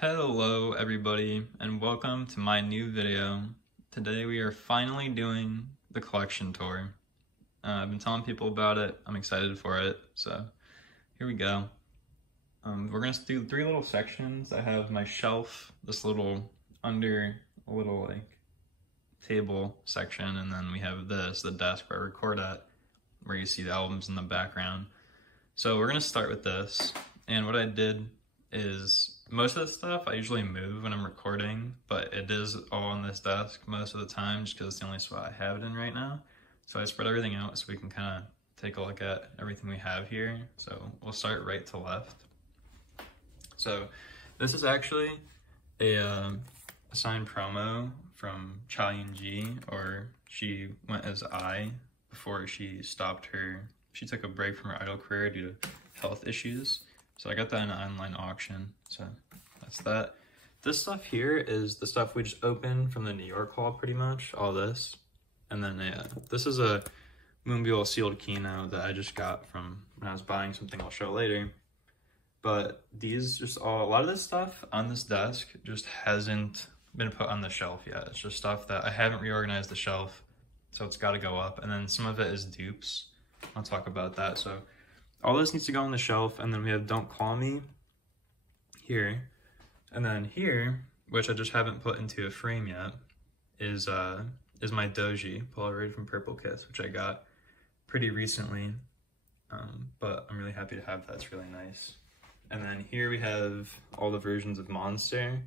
Hello everybody and welcome to my new video. Today we are finally doing the collection tour. I've been telling people about it, I'm excited for it, so here we go. We're gonna do three little sections. I have my shelf, this little under a little like table section, and then we have this, the desk where I record at, where you see the albums in the background. So we're gonna start with this, and what I did is most of the stuff I usually move when I'm recording, but it is all on this desk most of the time just because it's the only spot I have it in right now. So I spread everything out so we can kind of take a look at everything we have here. So we'll start right to left. So this is actually a signed promo from Cha Yoon-ji, or she went as I before she took a break from her idol career due to health issues. So I got that in an online auction, so that's that. This stuff here is the stuff we just opened from the New York haul, pretty much, all this. And then this is a Moonbyul sealed keynote that I just got from when I was buying something I'll show later. But these a lot of this stuff on this desk just hasn't been put on the shelf yet. It's just stuff that I haven't reorganized the shelf, so it's gotta go up. And then some of it is dupes. I'll talk about that. So all this needs to go on the shelf, and then we have Don't Call Me here. And then here, which I just haven't put into a frame yet, is my Doji Polaroid from Purple Kiss, which I got pretty recently. But I'm really happy to have that, it's really nice. And then here we have all the versions of Monster.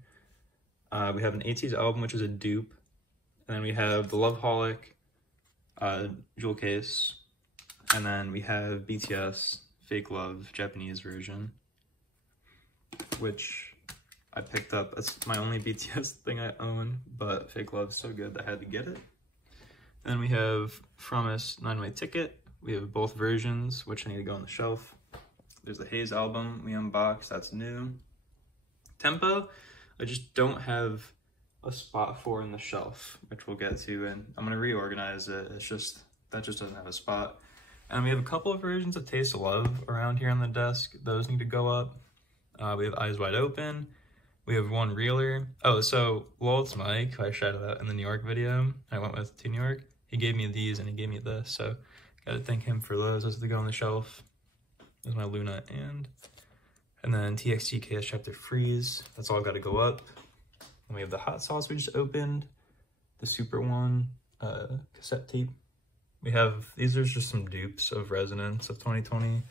We have an ATEEZ album, which is a dupe. And then we have the Loveholic jewel case. And then we have BTS Fake Love Japanese version, which I picked up. That's my only BTS thing I own, but Fake Love is so good that I had to get it. And then we have Promise 9-Way Ticket. We have both versions, which I need to go on the shelf. There's the Haze album we unboxed, that's new. Tempo, I just don't have a spot for in the shelf, which we'll get to, and I'm gonna reorganize it. That just doesn't have a spot. And we have a couple of versions of Taste of Love around here on the desk. Those need to go up. We have Eyes Wide Open. We have one reeler. Oh, so Lolt's Mike, who I shouted out in the New York video, I went with to New York. He gave me these and he gave me this, so gotta thank him for those. Those have to go on the shelf. There's my Luna and then TXT KS Chapter Freeze. That's all gotta go up. And we have the Hot Sauce we just opened, the Super One cassette tape. We have, these are just some dupes of Resonance of 2020.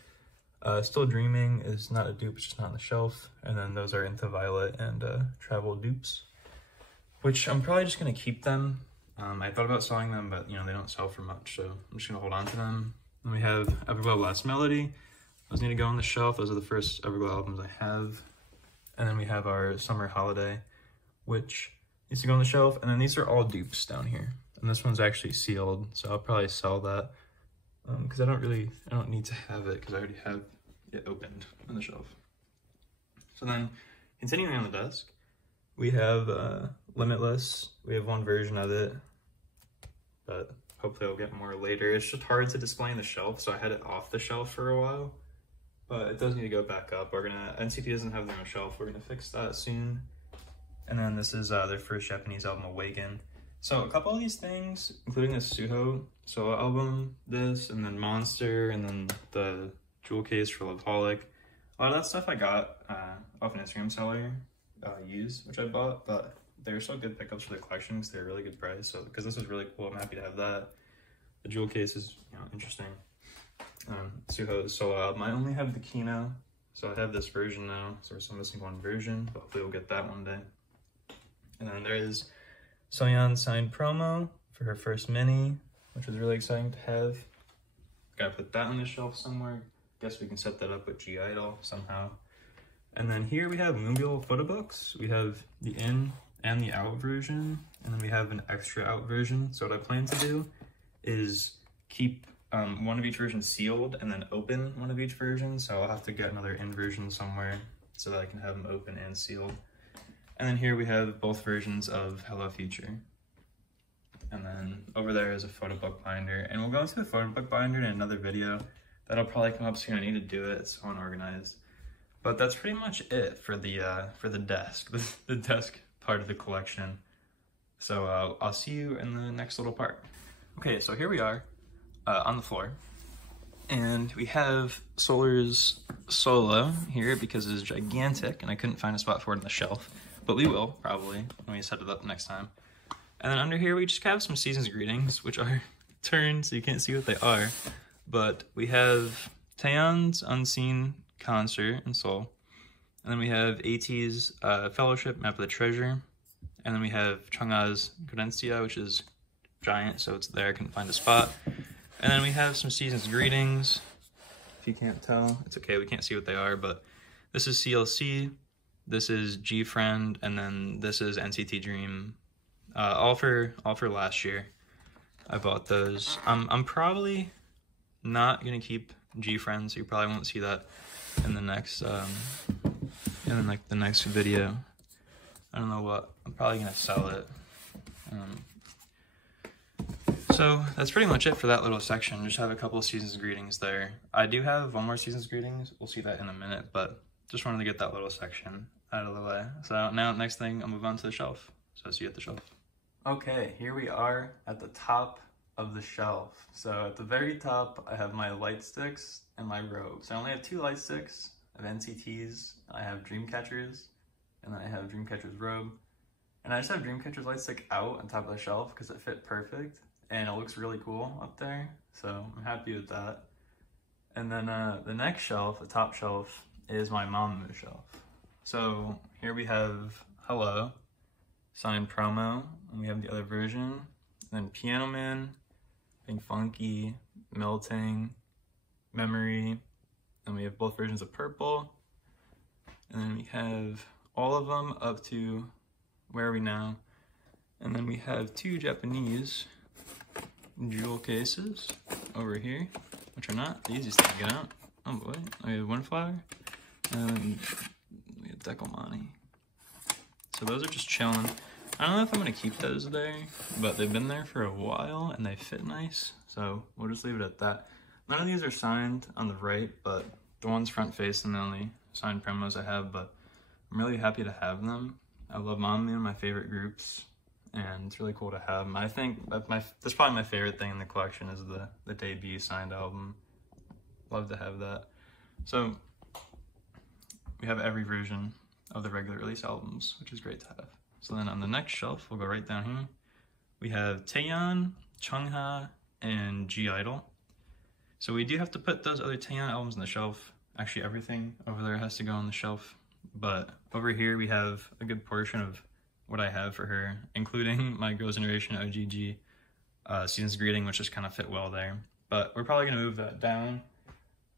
Still Dreaming is not a dupe, it's just not on the shelf. And then those are Into Violet and Travel dupes, which I'm probably just gonna keep them. I thought about selling them, but you know, they don't sell for much, so I'm just gonna hold on to them. Then we have Everglow Last Melody. Those need to go on the shelf. Those are the first Everglow albums I have. And then we have our Summer Holiday, which needs to go on the shelf. And then these are all dupes down here. And this one's actually sealed, so I'll probably sell that because I don't need to have it because I already have it opened on the shelf. So then, continuing on the desk, we have Limitless. We have one version of it, but hopefully I'll get more later. It's just hard to display on the shelf, so I had it off the shelf for a while, but it does need to go back up. NCT doesn't have their own shelf. We're gonna fix that soon. And then this is their first Japanese album, Awaken. So a couple of these things, including this Suho solo album, this, and then Monster, and then the jewel case for Loveholic. A lot of that stuff I got off an Instagram seller used, which I bought, but they were still good pickups for the collection because they're a really good price. So because this was really cool, I'm happy to have that. The jewel case is interesting. Suho's solo album. I only have the Kino, so I have this version now. So we're still missing one version, but hopefully we'll get that one day. And then there is Soyeon signed promo for her first mini, which was really exciting to have. Gotta put that on the shelf somewhere. Guess we can set that up with G-Idol somehow. And then here we have Moonbyul photo books. We have the in and the out version, and then we have an extra out version. So what I plan to do is keep one of each version sealed and then open one of each version. So I'll have to get another in version somewhere so that I can have them open and sealed. And then here we have both versions of Hello Future. And then over there is a photo book binder. And we'll go into the photo book binder in another video. That'll probably come up soon. I need to do it. It's so unorganized. But that's pretty much it for the desk, the desk part of the collection. So I'll see you in the next little part. Okay, so here we are on the floor, and we have Solar's solo here because it is gigantic, and I couldn't find a spot for it on the shelf, but we will probably when we set it up next time. And then under here we just have some season's greetings, which are turned so you can't see what they are, but we have Taeyeon's Unseen Concert in Seoul, and then we have AT's Fellowship Map of the Treasure, and then we have Chungha's Cadencia, which is giant, so it's there, I couldn't find a spot. And then we have some season's greetings. If you can't tell, it's okay, we can't see what they are, but this is CLC, this is G-Friend, and then this is NCT Dream. All for last year. I bought those. I'm probably not gonna keep G-Friend, so you probably won't see that in the next the next video. I don't know what. I'm probably gonna sell it. So that's pretty much it for that little section. Just have a couple of season's greetings there. I do have one more season's greetings. We'll see that in a minute, but just wanted to get that little section out of the way. So now next thing, I'll move on to the shelf. So I'll see you at the shelf. Okay, here we are at the top of the shelf. So at the very top, I have my light sticks and my robes. I only have 2 light sticks. I have NCTs, I have Dreamcatchers, and then I have Dreamcatcher's robe. And I just have Dreamcatcher's light stick out on top of the shelf because it fit perfect. And it looks really cool up there, so I'm happy with that. And then the next shelf, the top shelf, is my Mamamoo shelf. So here we have Hello, signed promo, and we have the other version. And then Piano Man, Pink Funky, Melting, Memory, and we have both versions of Purple. And then we have all of them up to Where Are We Now? And then we have 2 Japanese jewel cases over here, which are not the easiest thing to get out. Oh boy, we have Windflower, and we have Dekomani. So those are just chilling. I don't know if I'm gonna keep those there, but they've been there for a while and they fit nice, so we'll just leave it at that. None of these are signed on the right, but the one's front face and the only signed promos I have, but I'm really happy to have them. I love Mamamoo, my favorite groups, and it's really cool to have them. I think that's probably my favorite thing in the collection is the debut signed album. Love to have that. So we have every version of the regular release albums, which is great to have. So then on the next shelf, we'll go right down here. We have Taeyeon, Chungha, and G-Idol. So we do have to put those other Taeyeon albums on the shelf. Actually, everything over there has to go on the shelf. But over here, we have a good portion of what I have for her, including my Girls' Generation OGG Season's Greeting, which just kind of fit well there. But we're probably going to move that down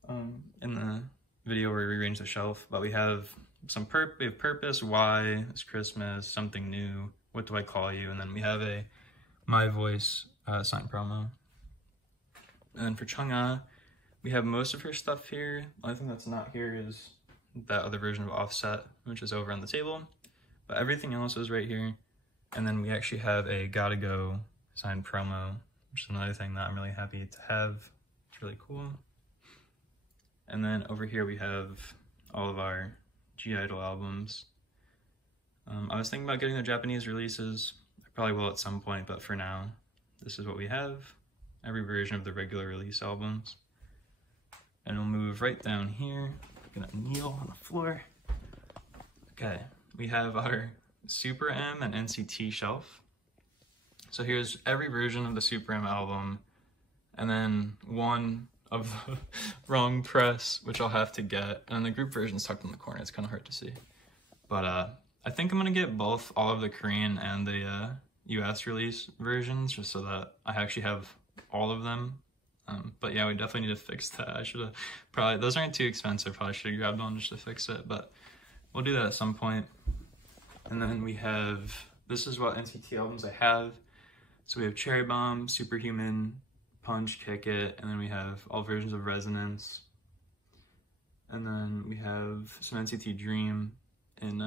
in the video where we rearrange the shelf. But we have some we have Purpose, Why, It's Christmas, Something New, What Do I Call You, and then we have a My Voice signed promo. And then for Chungha, we have most of her stuff here. The only thing that's not here is that other version of Offset, which is over on the table. But everything else is right here. And then we actually have a Gotta Go signed promo, which is another thing that I'm really happy to have. It's really cool. And then over here we have all of our G-Idol albums. I was thinking about getting the Japanese releases. I probably will at some point, but for now, this is what we have. Every version of the regular release albums. And we'll move right down here. I'm gonna kneel on the floor. Okay. We have our Super M and NCT shelf. So here's every version of the Super M album, and then one of the wrong press, which I'll have to get. And the group version's tucked in the corner, it's kind of hard to see. But I think I'm gonna get both, all of the Korean and the US release versions, just so that I actually have all of them. But yeah, we definitely need to fix that. I should have probably, those aren't too expensive, probably should have grabbed one just to fix it, but we'll do that at some point. And then we have, this is what NCT albums I have. So we have Cherry Bomb, Superhuman, Punch, Kick It, and then we have all versions of Resonance. And then we have some NCT Dream and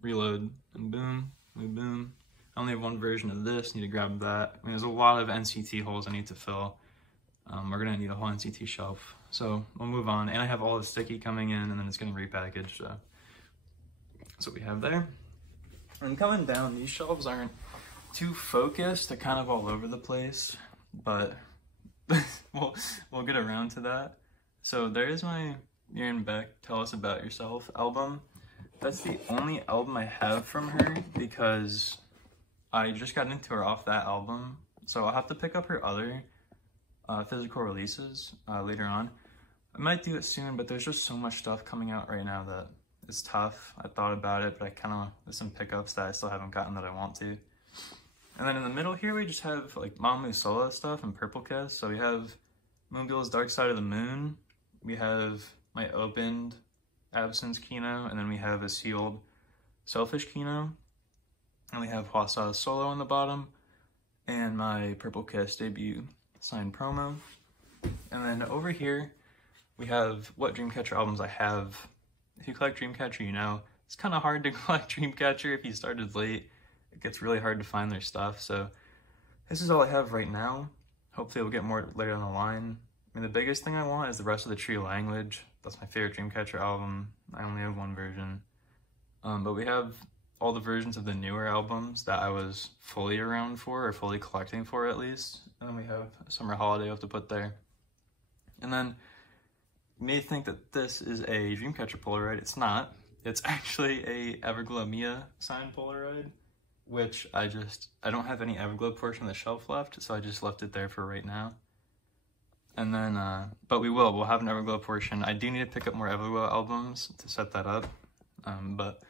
Reload and Boom, Boom. I only have one version of this, need to grab that. I mean, there's a lot of NCT holes I need to fill. We're gonna need a whole NCT shelf, So we'll move on. And I have all the sticky coming in, and then it's getting repackaged. So that's what we have there. And coming down, these shelves aren't too focused. They're kind of all over the place, but we'll get around to that. So there is my Erin Beck Tell Us About Yourself album. That's the only album I have from her because I just got into her off that album. So I'll have to pick up her other physical releases later on. I might do it soon, but there's just so much stuff coming out right now that it's tough. I thought about it, but I kind of, there's some pickups that I still haven't gotten that I want to. And then in the middle here, we just have like Mamamoo solo stuff and Purple Kiss. So we have Moonbill's Dark Side of the Moon. We have my opened Absence Kino, and then we have a sealed Selfish Kino. And we have Hwasa's solo on the bottom, and my Purple Kiss debut signed promo. And then over here, we have what Dreamcatcher albums I have. If you collect Dreamcatcher, you know, it's kind of hard to collect Dreamcatcher if you started late. It gets really hard to find their stuff, so this is all I have right now. Hopefully we'll get more later on the line. I mean, the biggest thing I want is the rest of the Tree Language. That's my favorite Dreamcatcher album. I only have one version. But we have all the versions of the newer albums that I was fully around for, or fully collecting for at least. And then we have Summer Holiday I have to put there. And then you may think that this is a Dreamcatcher Polaroid. It's not. It's actually a Everglow Mia signed Polaroid, which I don't have any Everglow portion of the shelf left, so I just left it there for right now. And then, but we'll have an Everglow portion. I do need to pick up more Everglow albums to set that up, but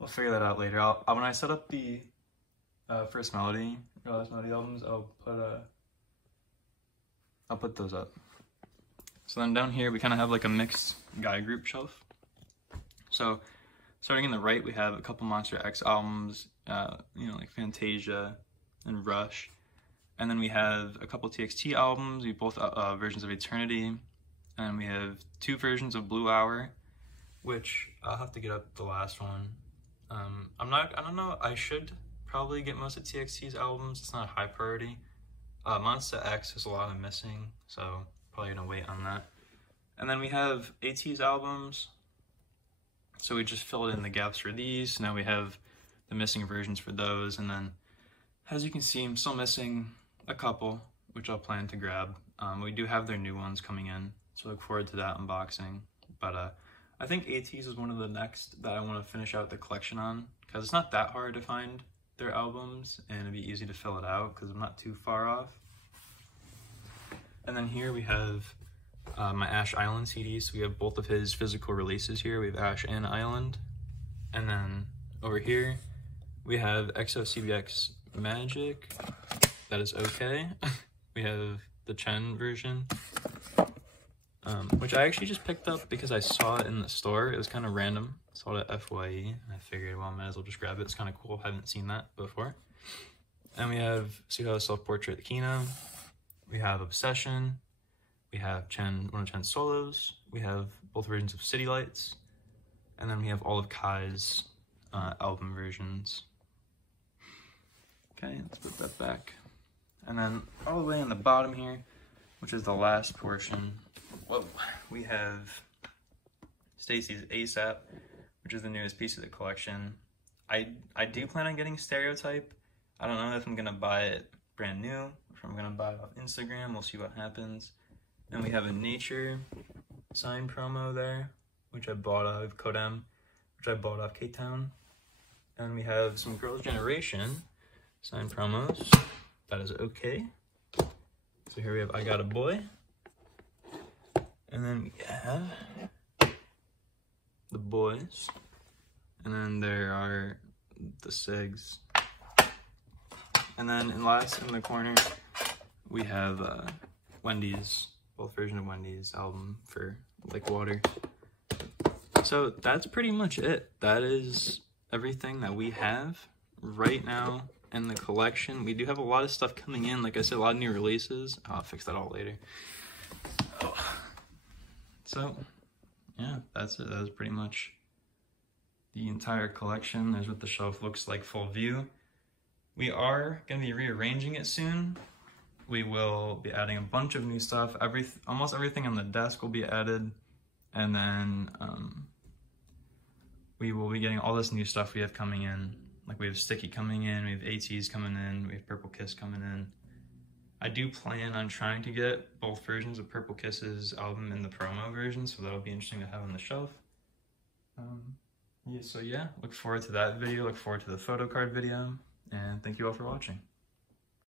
we'll figure that out later. When I set up the first Melody, last Melody albums, I'll put those up. So then down here, we kind of have like a mixed guy group shelf. So starting in the right, we have a couple Monster X albums, like Fantasia and Rush. And then we have a couple TXT albums. We have both versions of Eternity. And we have 2 versions of Blue Hour, which I'll have to get up the last one. I don't know, I should probably get most of TXT's albums. It's not a high priority. Monster X is a lot of missing, so probably gonna wait on that. And then we have AT's albums. So we just filled in the gaps for these. Now we have the missing versions for those. And then, as you can see, I'm still missing a couple, which I'll plan to grab. We do have their new ones coming in, so look forward to that unboxing. But I think AT's is one of the next that I want to finish out the collection on, because it's not that hard to find their albums, and it'd be easy to fill it out, because I'm not too far off. And then here we have my Ash Island CDs. So we have both of his physical releases here. We have Ash and Island. And then over here, we have XOCBX Magic. That is okay. We have the Chen version, which I actually just picked up because I saw it in the store. It was kind of random. I saw it at FYE, and I figured, well, I might as well just grab it. It's kind of cool. I haven't seen that before. And we have Suho's Self-Portrait Kino. We have Obsession. We have one of Chen's solos. We have both versions of City Lights. And then we have all of Kai's album versions. Okay, let's put that back. And then all the way on the bottom here, which is the last portion, we have Stacy's ASAP, which is the newest piece of the collection. I do plan on getting Stereotype. I don't know if I'm gonna buy it brand new, or if I'm gonna buy it off Instagram. We'll see what happens. And we have a Nature sign promo there, which I bought off Kodem, which I bought off K-Town. And we have some Girls' Generation sign promos. That is okay. So here we have I Got a Boy. And then we have the Boys. And then there are the Sigs. And then last in the corner, we have Wendy's, both versions of Wendy's album for Like Water. So that's pretty much it. That is everything that we have right now in the collection. We do have a lot of stuff coming in. Like I said, a lot of new releases. I'll fix that all later. So, yeah, that's it. That was pretty much the entire collection. There's what the shelf looks like full view. We are going to be rearranging it soon. we will be adding a bunch of new stuff. Almost everything on the desk will be added, and then we will be getting all this new stuff we have coming in. Like we have Sticky coming in, we have ATs coming in, we have Purple Kiss coming in. I do plan on trying to get both versions of Purple Kiss's album in the promo version, so that'll be interesting to have on the shelf. Yeah, look forward to that video, look forward to the photo card video, and thank you all for watching.